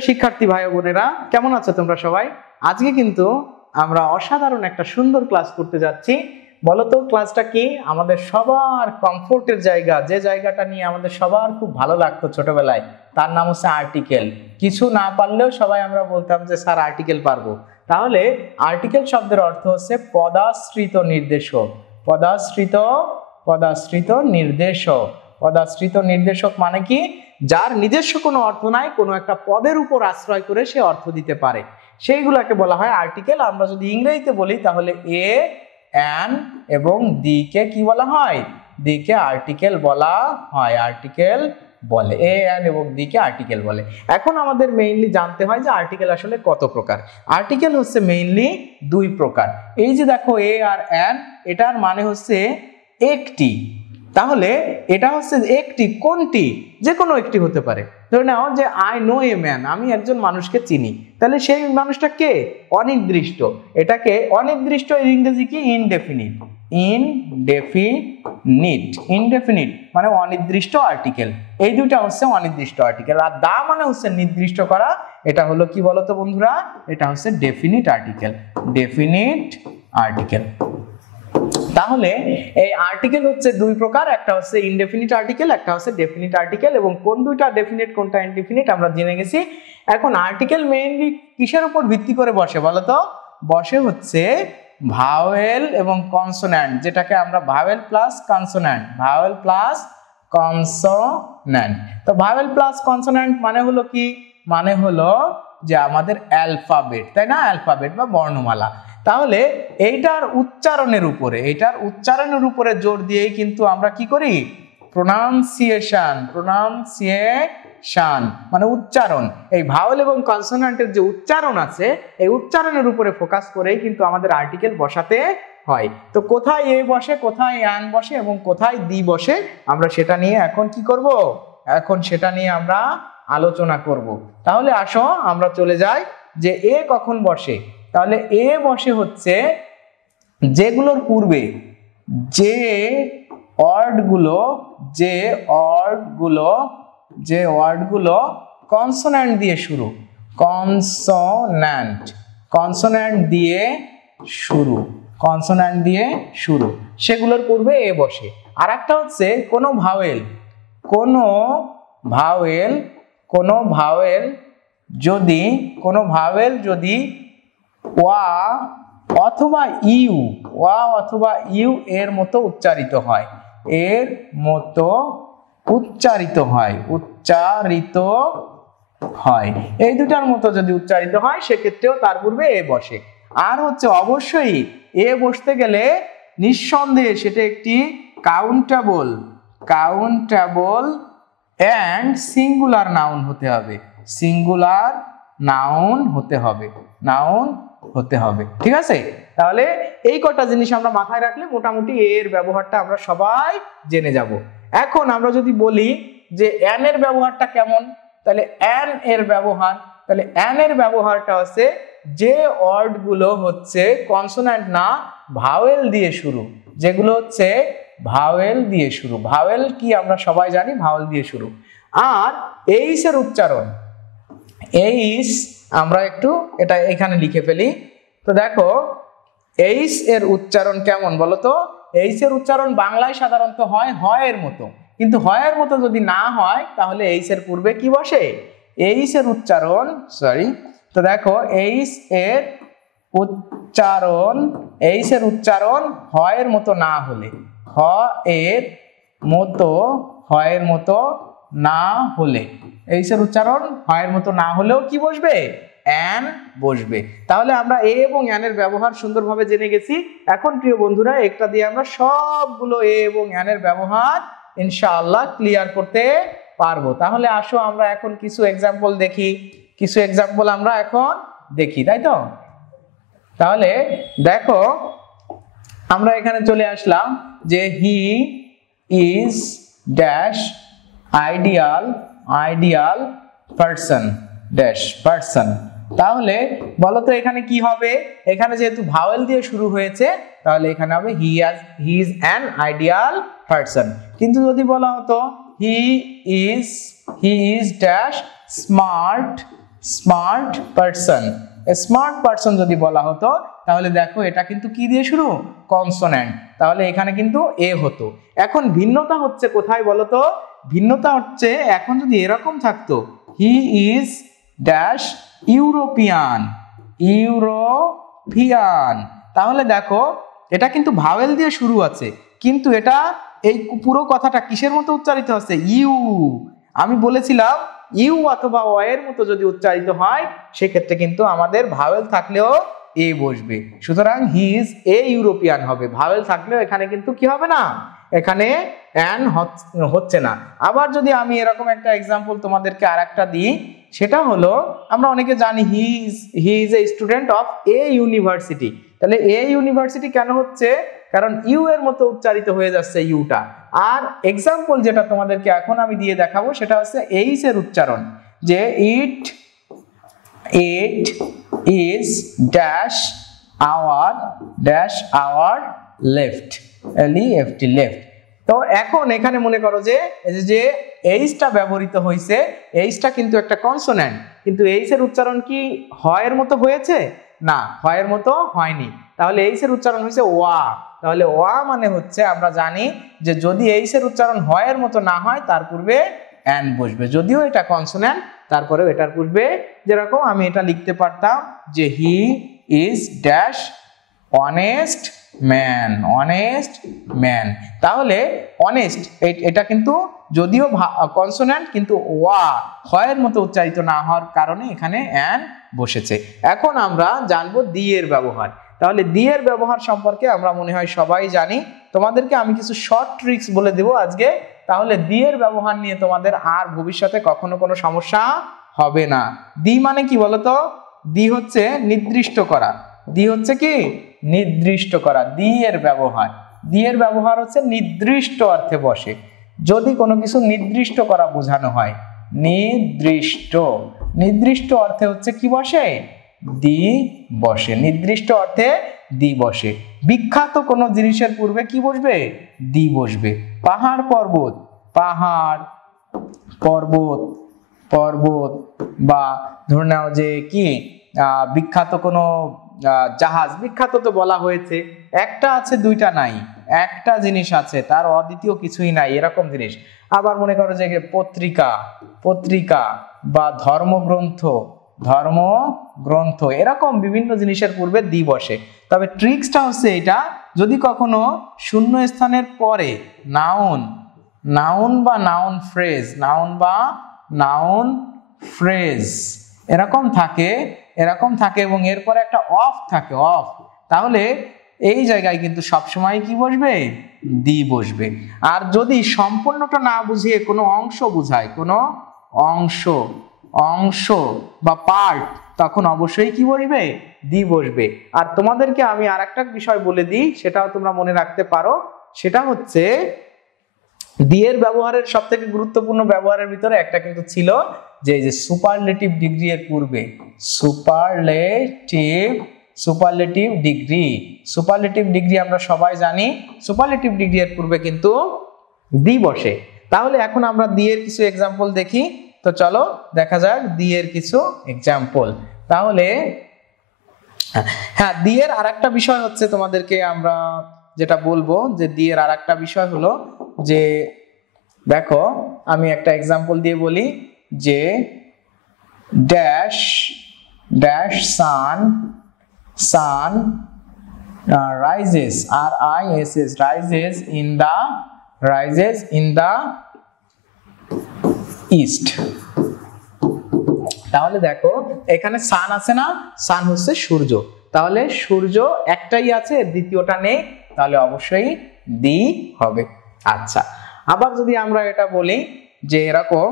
প্রিয় শিক্ষার্থী ভাই বোনেরা, কেমন আছো তোমরা সবাই? আজকে কিন্তু আমরা অসাধারণ একটা সুন্দর ক্লাস করতে যাচ্ছি। বলতো ক্লাসটা কি? আমাদের সবার কমফোর্টের জায়গা, যে জায়গাটা নিয়ে আমাদের সবার খুব ভালো লাগতো ছোটবেলায়, তার নাম হচ্ছে আর্টিকেল। কিছু না পারলেও সবাই আমরা বলতাম যে স্যার আর্টিকেল পারবো। তাহলে আর্টিকেল শব্দের অর্থ হচ্ছে পদাশ্রিত নির্দেশক। পদাশ্রিত নির্দেশক। পদাশ্রিত নির্দেশক মানে কি? যার নিজস্ব কোনো অর্থ নাই, কোনো একটা পদের উপর আশ্রয় করে সে অর্থ দিতে পারে, সেইগুলোকে বলা হয় আর্টিকেল। আমরা যদি ইংরেজিতে বলি তাহলে এ, অ্যান এবং দি কে কি বলা হয়? দি কে আর্টিকেল বলা হয়। আর্টিকেল বলে, এ, অ্যান এবং দি কে আর্টিকেল বলে। এখন আমাদের মেইনলি জানতে হয় যে আর্টিকেল আসলে কত প্রকার। আর্টিকেল হচ্ছে মেইনলি দুই প্রকার। এই যে দেখো এ আর অ্যান, এটার মানে হচ্ছে একটি। তাহলে এটা হচ্ছে একটি, কোনটি? যে কোনো একটি হতে পারে। ধরে নাও যে আই নো এ ম্যান, আমি একজন মানুষকে চিনি, তাহলে সেই মানুষটা কে? অনির্দিষ্ট। এটাকে অনির্দিষ্ট এর ইংরেজি কি? ইনডেফিনিট। ইনডেফিনিট মানে অনির্দিষ্ট আর্টিকেল। এই দুইটা হচ্ছে অনির্দিষ্ট আর্টিকেল। আর দা মানে হচ্ছে নির্দিষ্ট করা। এটা হলো কি বলতো বন্ধুরা? এটা হচ্ছে ডেফিনিট আর্টিকেল। Definite article. তাহলে এই আর্টিকেল হচ্ছে দুই প্রকার, একটা হচ্ছে ইনডেফিনিট আর্টিকেল, একটা হচ্ছে ডেফিনিট আর্টিকেল। এবং কোন দুইটা ডেফিনিট কোনটা ইনডেফিনিট আমরা জেনে গেছি। এখন আর্টিকেল মেইনলি কিসের উপর ভিত্তি করে বসে বলতো? বসে হচ্ছে ভাওয়েল এবং কনসোন্যান্ট, যেটাকে আমরা vowel plus consonant, vowel plus consonant. তো ভাওয়েল প্লাস কনসোন্যান্ট মানে হলো কি? মানে হলো যে আমাদের অ্যালফাবেট, তাই না? অ্যালফাবেট বা বর্ণমালা। তাহলে এইটার উচ্চারণের উপরে জোর দিয়েই কিন্তু আমরা কি করি? প্রোনাউন্সিয়েশন মানে উচ্চারণ। এই ভাওয়েল এবং কনসোন্যান্টের যে উচ্চারণ আছে, এই উচ্চারণের উপরে ফোকাস করেই কিন্তু আমাদের আর্টিকেল বসাতে হয়। তো কোথায় এ বসে, কোথায় অ্যান বসে এবং কোথায় দি বসে, আমরা সেটা নিয়ে এখন কি করব? এখন সেটা নিয়ে আমরা আলোচনা করব। তাহলে আসো আমরা চলে যাই যে এ কখন বসে। তাহলে এ বসে হচ্ছে যেগুলোর পূর্বে যে ওয়ার্ডগুলো কনসোন্যান্ট দিয়ে শুরু, কনসোন্যান্ট দিয়ে শুরু, সেগুলোর পূর্বে এ বসে। আর একটা হচ্ছে কোনো ভাওয়েল যদি ওয়া অথবা ইউ এর মতো উচ্চারিত হয়, এই দুটার মতো যদি উচ্চারিত হয় সেক্ষেত্রেও তার পূর্বে এ বসে। আর হচ্ছে অবশ্যই এ বসতে গেলে নিঃসন্দেহে সেটা একটি কাউন্টেবল অ্যান্ড সিঙ্গুলার নাউন হতে হবে। ঠিক আছে? তাহলে এই কটা জিনিস আমরা মাথায় রাখলে মোটামুটি এর ব্যবহারটা আমরা সবাই জেনে যাব। এখন আমরা যদি বলি যে অ্যান এর ব্যবহারটা কেমন, তাহলে অ্যান এর ব্যবহারটা হচ্ছে যে ওয়ার্ডগুলো হচ্ছে কনসোন্যান্ট না ভাওয়েল দিয়ে শুরু, যেগুলো হচ্ছে ভাওয়েল দিয়ে শুরু। ভাওয়েল কি আমরা সবাই জানি, ভাওয়েল দিয়ে শুরু। আর এইস এর উচ্চারণ, এইস আমরা একটু এটা এখানে লিখে ফেলি। তো দেখো এইস এর উচ্চারণ কেমন বলতো? এইস এর উচ্চারণ বাংলায় সাধারণত হয় হয়ের মতো, কিন্তু হয়ের মতো যদি না হয় তাহলে এইস এর পূর্বে কি বসে? এইস এর উচ্চারণ তো দেখো এইস এর উচ্চারণ হয়ের মতো না হলে, হয়ের মতো না হলে, এইস এর উচ্চারণ হয়ের মতো না হলেও কি বসবে? অ্যান বসবে। তাহলে আমরা এ এবং অ্যান এর ব্যবহার সুন্দরভাবে জেনে গেছি। এখন প্রিয় বন্ধুরা, একটা দিয়ে আমরা সবগুলো এ এবং অ্যান এর ব্যবহার ইনশাআল্লাহ ক্লিয়ার করতে পারবো। তাহলে আসো আমরা এখন কিছু এক্সাম্পল আমরা এখন দেখি, তাই তো? তাহলে দেখো আমরা এখানে চলে আসলাম যে হি ইজ ড্যাশ আইডিয়াল পারসন। তাহলে বলতো এখানে কি হবে? এখানে যেহেতু ভাওয়েল দিয়ে শুরু হয়েছে তাহলে এখানে হবে he is an ideal person. কিন্তু যদি বলা হতো হি is dash smart smart person. Smart person যদি বলা হতো তাহলে দেখো এটা কিন্তু কি দিয়ে শুরু, কনসোনেন্ট, তাহলে এখানে কিন্তু এ হতো। এখন ভিন্নতা হচ্ছে কোথায় বলো তো, ভিন্নতা হচ্ছে এখন যদি এরকম থাকতো হি ইজ ড্যাশ ইউরোপিয়ান, ইউরোপিয়ান, তাহলে দেখো এটা কিন্তু ভাওয়েল দিয়ে শুরু আছে, কিন্তু এটা এই পুরো কথাটা কিসের মতো উচ্চারিত হচ্ছে, ইউ। আমি বলেছিলাম ইউ অথবা ও এর মতো যদি উচ্চারিত হয় সেক্ষেত্রে কিন্তু আমাদের ভাওয়েল থাকলেও এ বসবে, সুতরাং হি ইজ এ ইউরোপিয়ান হবে। ভাওয়েল থাকলেও এখানে কিন্তু কি হবে না, এখানে অ্যান হচ্ছে না। আবার যদি আমি এরকম একটা এক্সাম্পল তোমাদেরকে আরেকটা দিই, সেটা হলো আমরা অনেকে জানি he is a student of a university. তাহলে এ ইউনিভার্সিটি কেন হচ্ছে, কারণ ইউ এর মতো উচ্চারিত হয়ে যাচ্ছে ইউটা। আর এক্সাম্পল যেটা তোমাদেরকে এখন আমি দিয়ে দেখাবো সেটা হচ্ছে এইচ এর উচ্চারণ, যে it is dash our left, left. তো এখন এখানে মনে করো যে যে এইচটা ব্যবহৃত হয়েছে, এইচটা কিন্তু একটা কনসোন্যান্ট, কিন্তু এইচ এর উচ্চারণ কি হয় মতো হয়েছে, না হয় মতো হয়নি, তাহলে এইচ এর উচ্চারণ হয়েছে ওয়া। তাহলে ওয়া মানে হচ্ছে আমরা জানি যে যদি এইচ এর উচ্চারণ হয় মতো না হয় তার পূর্বে অ্যান বসবে, যদিও এটা কনসোন্যান্ট তারপরেও এটার পূর্বে, যেরকম আমি এটা লিখতে পারতাম যে হি ইজ ড্যাশ অনেস্ট ম্যান, তাহলে অনেস্ট এটা কিন্তু যদিও কনসোন্যান্ট কিন্তু ওয়া হয় মতো উচ্চারিত না হওয়ার কারণে এখানে অ্যান বসেছে। এখন আমরা জানবো দি এর ব্যবহার। তাহলে দি এর ব্যবহার সম্পর্কে আমরা মনে হয় সবাই জানি, তোমাদেরকে আমি কিছু শর্ট ট্রিক্স বলে দেব আজকে, তাহলে দি এর ব্যবহার নিয়ে তোমাদের আর ভবিষ্যতে কখনো কোনো সমস্যা হবে না। দি মানে কি বলতো, দি হচ্ছে নির্দিষ্ট করা, দি হচ্ছে কি নির্দিষ্ট করা। দি এর ব্যবহার হচ্ছে নির্দিষ্ট অর্থে বসে, যদি কোনো কিছু নির্দিষ্ট করা বোঝানো হয়, নির্দিষ্ট অর্থে হচ্ছে কি বসে, দি বসে, নির্দিষ্ট অর্থে দি বসে। বিখ্যাত কোনো জিনিসের পূর্বে কি বসবে, দি বসবে। পাহাড় পর্বত বা ধরে নাও যে কি বিখ্যাত কোনো জাহাজ, বিখ্যাত তো বলা হয়েছে, একটা আছে দুইটা নাই, একটা জিনিস আছে তার অদ্বিতীয় কিছুই নাই, এরকম জিনিস। আবার মনে করো যে পত্রিকা বা ধর্মগ্রন্থ, এরকম বিভিন্ন জিনিসের পূর্বে দি বসে। তবে ট্রিক্সটা হচ্ছে এটা, যদি কখনো শূন্য স্থানের পরে নাউন বা নাউন ফ্রেজ এরকম থাকে এবং এরপরে একটা অফ থাকে, তাহলে এই জায়গায় কিন্তু সবসময় কি বসবে, দি বসবে। আর যদি সম্পূর্ণটা না বুঝিয়ে কোনো অংশ বুঝায়, কোনো অংশ বা পার্ট, তখন অবশ্যই কি বসবে, দি বসবে। আর তোমাদেরকে আমি আর একটা বিষয় বলে দিই, সেটাও তোমরা মনে রাখতে পারো, সেটা হচ্ছে দি এর ব্যবহারের সব থেকে গুরুত্বপূর্ণ ব্যবহারের ভিতরে একটা কিন্তু ছিল যে এই যে সুপারলেটিভ ডিগ্রি এর পূর্বে, সুপারলেটিভ ডিগ্রি আমরা সবাই জানি, সুপারলেটিভ ডিগ্রি এর পূর্বে কিন্তু দি বসে। তাহলে এখন আমরা দি এর কিছু এক্সাম্পল দেখি, তো চলো দেখা যাক দি এর কিছু এক্সাম্পল। তাহলে হ্যাঁ, দি এর আরেকটা বিষয় হচ্ছে তোমাদেরকে আমরা যেটা বলবো, যে দি এর আরেকটা বিষয় হলো যে দেখো আমি একটা এক্সাম্পল দিয়ে বলি যে dash sun rises, rises in the east। তাহলে দেখো এখানে সান আছে না, সান হচ্ছে সূর্য, তাহলে সূর্য একটাই আছে, দ্বিতীয়টা নেই, তাহলে অবশ্যই দি হবে। আচ্ছা, আবার যদি আমরা এটা বলি যে এরকম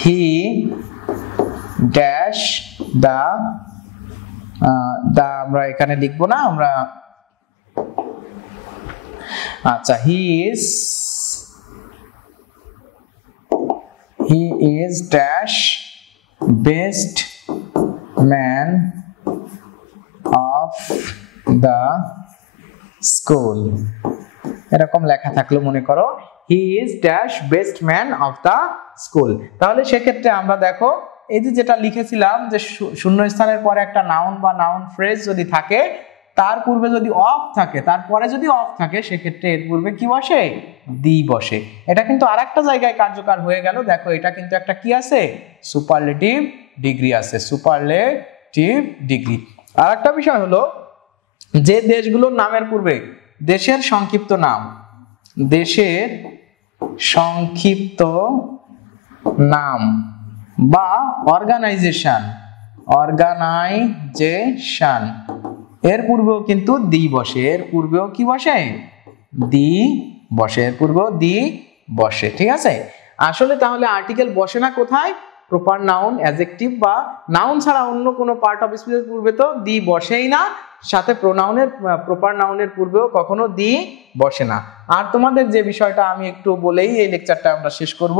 হি ড্যাশ দা আমরা এখানে লিখবো না আমরা, আচ্ছা he is dash best man of the school, এরকম লেখা থাকলো, মনে করো he is dash best man of the school. তাহলে সেক্ষেত্রে আমরা দেখো এই যে যেটা লিখেছিলাম যে শূন্যস্থানের পরে একটা নাউন বা নাউন ফ্রেজ যদি থাকে, তার পূর্বে যদি অফ থাকে, তারপরে যদি অফ থাকে, সেক্ষেত্রে এর পূর্বে কি বসে? দি বসে। এটা কিন্তু আরেকটা জায়গায় কার্যকর হয়ে গেল। দেখো এটা কিন্তু একটা কি আছে? সুপারলেটিভ ডিগ্রি আছে, সুপারলেটিভ ডিগ্রি। আরেকটা বিষয় হলো যে দেশগুলোর নামের পূর্বে দেশের সংক্ষিপ্ত নাম, দেশের সংক্ষিপ্ত নাম বা অর্গানাইজেশন এর পূর্বেও কিন্তু দি বসে। এর পূর্বেও কি বসে? দি বসে। এর পূর্বেও দি বসে। ঠিক আছে? আসলে তাহলে আর্টিকেল বসে না কোথায়? প্রপার নাউন, অ্যাডজেক্টিভ বা নাউন ছাড়া অন্য কোনো পার্ট অফ স্পিচের পূর্বে তো দি বসেই না, সাথে প্রোনাউনের প্রপার নাউনের পূর্বেও কখনো দি বসে না। আর তোমাদের যে বিষয়টা আমি একটু বলেই এই লেকচারটা আমরা শেষ করব,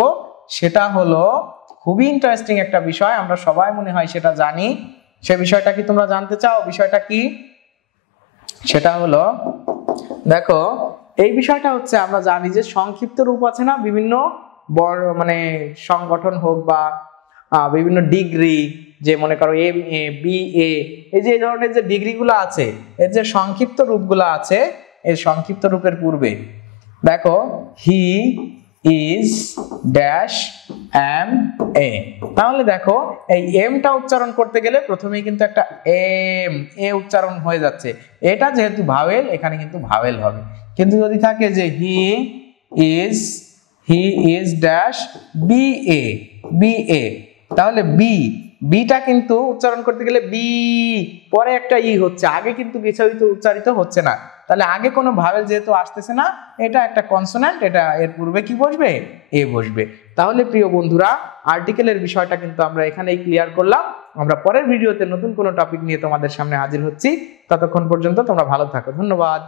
সেটা হলো খুবই ইন্টারেস্টিং একটা বিষয়, আমরা সবাই মনে হয় সেটা জানি। সে বিষয়টা কি তোমরা জানতে চাও? বিষয়টা কি? সেটা হলো, দেখো এই বিষয়টা হচ্ছে আমরা জানি যে সংক্ষিপ্ত রূপ আছে না বিভিন্ন বড় মানে সংগঠন হোক বা বিভিন্ন ডিগ্রি, যে মনে করো MA BA, এই যে এই ধরনের যে ডিগ্রিগুলো আছে, এর যে সংক্ষিপ্ত রূপগুলো আছে, এই সংক্ষিপ্ত রূপের পূর্বে দেখো হি ইজ ড্যাশ MA, তাহলে দেখো এই এমটা উচ্চারণ করতে গেলে প্রথমেই কিন্তু একটা এ উচ্চারণ হয়ে যাচ্ছে। এটা যেহেতু ভাওয়েল, এখানে কিন্তু ভাওয়েল হবে। কিন্তু যদি থাকে যে হি ইজ ড্যাশ BA, তাহলে বিটা কিন্তু উচ্চারণ করতে গেলে বি পরে একটা ই হচ্ছে, আগে কিন্তু উচ্চারিত হচ্ছে না। তাহলে আগে কোনো ভাওয়েল যেহেতু আসতেছে না, এটা একটা কনসোন্যান্ট, এটা এর পূর্বে কি বসবে? এ বসবে। তাহলে প্রিয় বন্ধুরা, আর্টিকেলের বিষয়টা কিন্তু আমরা এখানেই ক্লিয়ার করলাম। আমরা পরের ভিডিওতে নতুন কোনো টপিক নিয়ে তোমাদের সামনে হাজির হচ্ছি। ততক্ষণ পর্যন্ত তোমরা ভালো থাকো। ধন্যবাদ।